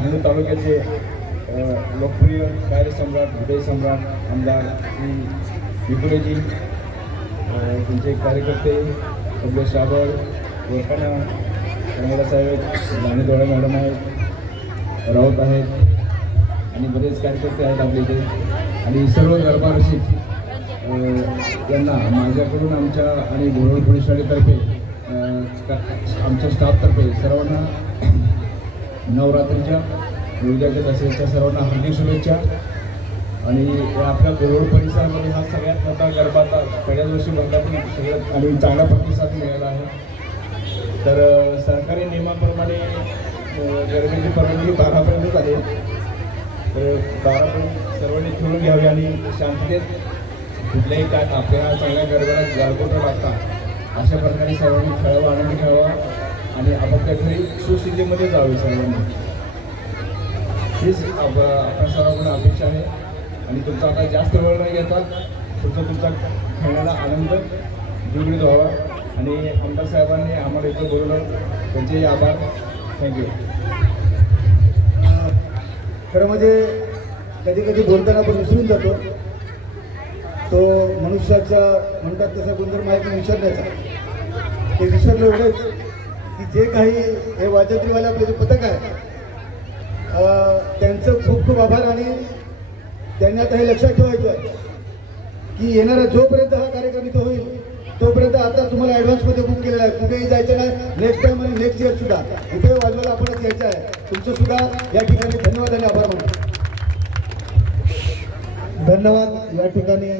डहाणू तालुक्याचे लोकप्रिय कार्यसम्राट हृदयसम्राट आमदार श्री विपुलेजी त्यांचे कार्यकर्ते कमलेश रावळ गोरखाना कन्हैया साहेब मॅडम आहेत राऊत आहेत आणि बरेच कार्यकर्ते आहेत आपले इथे. आणि सर्व गरबा रसिक यांना माझ्याकडून आमच्या आणि बोरवड पोलीस ठाणेतर्फे का- आमच्या स्टाफतर्फे सर्वांना नवरात्रीच्या उद्याच्या दसऱ्याच्या सर्वांना हार्दिक शुभेच्छा. आणि आपल्या गोरवड परिसरामध्ये हा सगळ्यात मोठा गरबा आता पहिल्याच वर्षी भरला पण सगळ्यात आणि चांगला प्रतिसाद मिळाला आहे. तर सरकारी नियमाप्रमाणे अ, गरबेची परवानगी बारापर्यंतच आहे तर बारापर्यंत सर्वांनी खेळून घ्यावी आणि शांततेत कुठल्याही काय आपल्या चांगल्या गरब्याला गालबोट लागता अशा प्रकारे सर्वांनी खेळावं आनंद घ्यावा. आणि आपापल्या घरी सुस्थितीमध्ये जावे सर्वांनी. हीच आप आपल्या सर्वांकडून अपेक्षा आहे. आणि तुमचा आता जास्त वेळ नाही घेता तुमचा तुमचा खेळण्याला आनंद द्विगुणित व्हावा आणि आमदार साहेबांनी आम्हाला इथं बोलवलं. त्यांचे आभार. थँक्यू खरं म्हणजे कधी कधी बोलताना आपण विसरून जातो. तो मनुष्याच्या म्हणतात तसा गुणधर्म आहे की विसरण्याचा. ते विसरलं एवढंच. की जे काही हे वाजंत्रीवाले आपले जे पथक आहे त्यांचं खूप खूप आभार आणि त्यांनी आता हे लक्षात ठेवायचं आहे की येणारा जोपर्यंत हा कार्यक्रम इथं होईल तोपर्यंत आता तुम्हाला ॲडव्हान्समध्ये बुक केलेला आहे. कुठेही जायचं नाही. नेक्स्ट टाइम आणि नेक्स्ट इयर सुद्धा. इथे वाजवायला आपणच यायचं आहे. तुमचं सुद्धा या ठिकाणी धन्यवाद आणि आभार मानतो. धन्यवाद. या ठिकाणी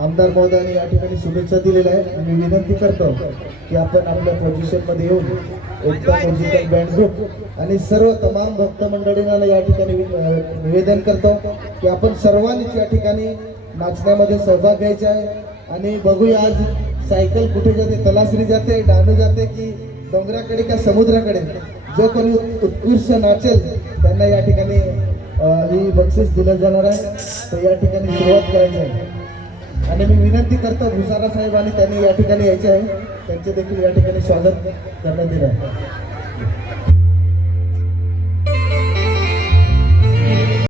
आमदार महोदयांनी या ठिकाणी शुभेच्छा दिलेल्या आहेत. आणि विनंती करतो की आपण आपल्या पोझिशनमध्ये येऊन एकता म्युझिकल बँड ग्रुप आणि सर्व तमाम भक्त मंडळींना या ठिकाणी निवेदन करतो की आपण सर्वांनीच या ठिकाणी नाचण्यामध्ये सहभाग घ्यायचा आहे. आणि बघूया आज सायकल कुठे जाते तलासरी जाते डानू जाते की डोंगराकडे का समुद्राकडे? जो कोणी उत्कृष्ट नाचेल त्यांना या ठिकाणी ही बक्षीस दिलं जाणार आहे. तर या ठिकाणी सुरुवात करायची आहे. आणि मी विनंती करतो भुसारा साहेब आणि त्यांनी या ठिकाणी यायचे आहे. त्यांचे देखील या ठिकाणी स्वागत करण्यात येणार आहे